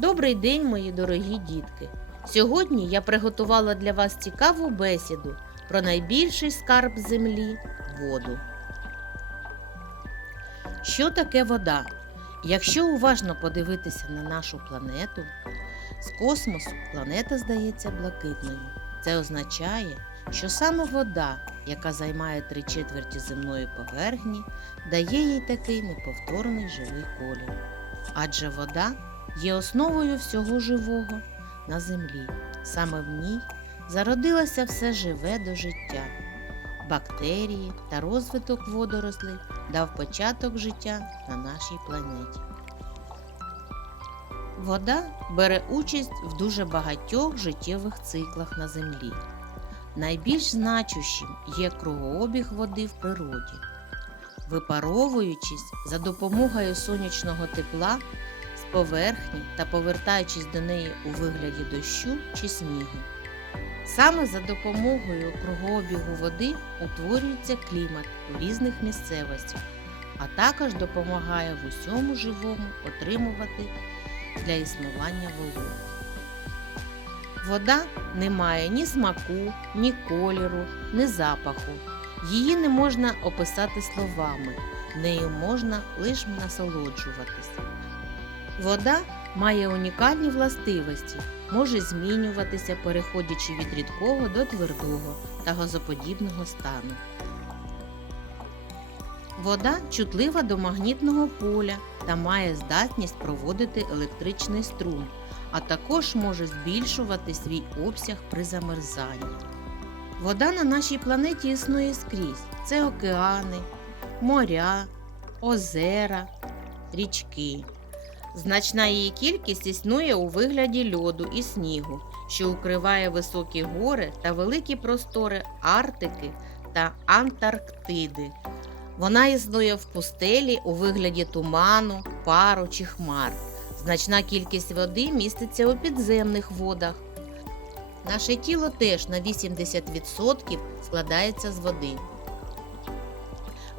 Добрий день, мої дорогі дітки! Сьогодні я приготувала для вас цікаву бесіду про найбільший скарб землі воду. Що таке вода? Якщо уважно подивитися на нашу планету, з космосу планета здається блакитною. Це означає, що саме вода, яка займає три четверті земної поверхні, дає їй такий неповторний живий колір. Адже вода є основою всього живого на землі. Саме в ній зародилося все живе до життя. Бактерії та розвиток водорослей дав початок життя на нашій планеті. Вода бере участь в дуже багатьох життєвих циклах на землі. Найбільш значущим є кругообіг води в природі. Випаровуючись за допомогою сонячного тепла поверхні та повертаючись до неї у вигляді дощу чи снігу. Саме за допомогою кругообігу води утворюється клімат у різних місцевостях, а також допомагає в усьому живому отримувати для існування вологу. Вода не має ні смаку, ні кольору, ні запаху. Її не можна описати словами, нею можна лише насолоджуватися. Вода має унікальні властивості, може змінюватися, переходячи від рідкого до твердого та газоподібного стану. Вода чутлива до магнітного поля та має здатність проводити електричний струм, а також може збільшувати свій обсяг при замерзанні. Вода на нашій планеті існує скрізь: це океани, моря, озера, річки. Значна її кількість існує у вигляді льоду і снігу, що укриває високі гори та великі простори Арктики та Антарктиди. Вона існує в пустелі у вигляді туману, пару чи хмар. Значна кількість води міститься у підземних водах. Наше тіло теж на 80% складається з води.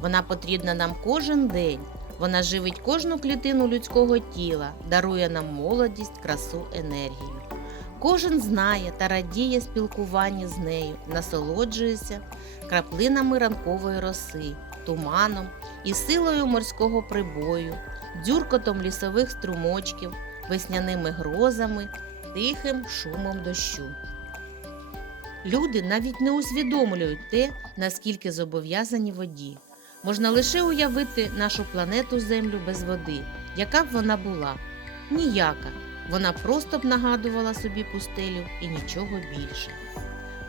Вона потрібна нам кожен день. Вона живить кожну клітину людського тіла, дарує нам молодість, красу, енергію. Кожен знає та радіє спілкуванні з нею, насолоджується краплинами ранкової роси, туманом і силою морського прибою, дзюркотом лісових струмочків, весняними грозами, тихим шумом дощу. Люди навіть не усвідомлюють те, наскільки зобов'язані воді. Можна лише уявити нашу планету Землю без води, яка б вона була. Ніяка. Вона просто б нагадувала собі пустелю і нічого більше.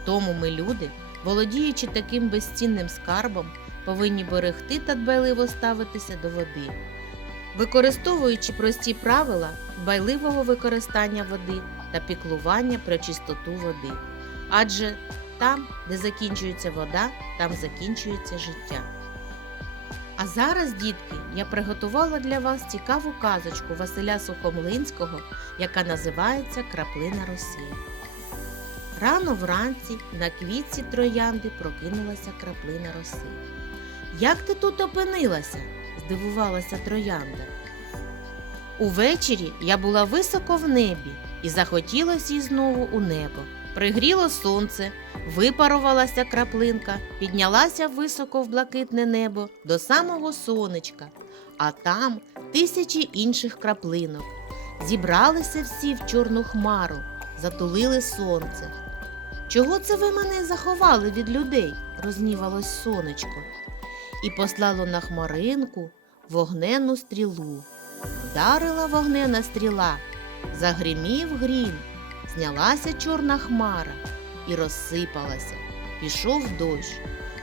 Тому ми, люди, володіючи таким безцінним скарбом, повинні берегти та дбайливо ставитися до води, використовуючи прості правила дбайливого використання води та піклування про чистоту води. Адже там, де закінчується вода, там закінчується життя. А зараз, дітки, я приготувала для вас цікаву казочку Василя Сухомлинського, яка називається Краплина роси. Рано вранці на квітці троянди прокинулася краплина роси. Як ти тут опинилася? здивувалася троянда. Увечері я була високо в небі і захотілося їй знову у небо. Пригріло сонце, випарувалася краплинка, піднялася високо в блакитне небо до самого сонечка, а там тисячі інших краплинок. Зібралися всі в чорну хмару, затулили сонце. Чого це ви мене заховали від людей? рознівалось сонечко, і послало на хмаринку вогненну стрілу. Вдарила вогнена стріла, загримів грім, знялася чорна хмара і розсипалася. Пішов дощ,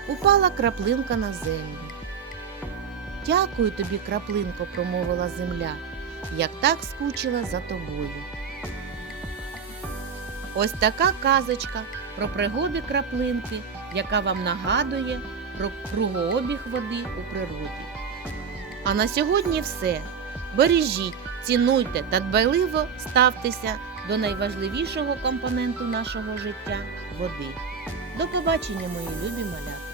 упала краплинка на землю. Дякую тобі, краплинко, промовила земля, як так скучила за тобою. Ось така казочка про пригоди краплинки, яка вам нагадує про кругообіг води у природі. А на сьогодні все. Бережіть, цінуйте та дбайливо ставтеся до найважливішого компоненту нашого життя води. До побачення, мої любі малята!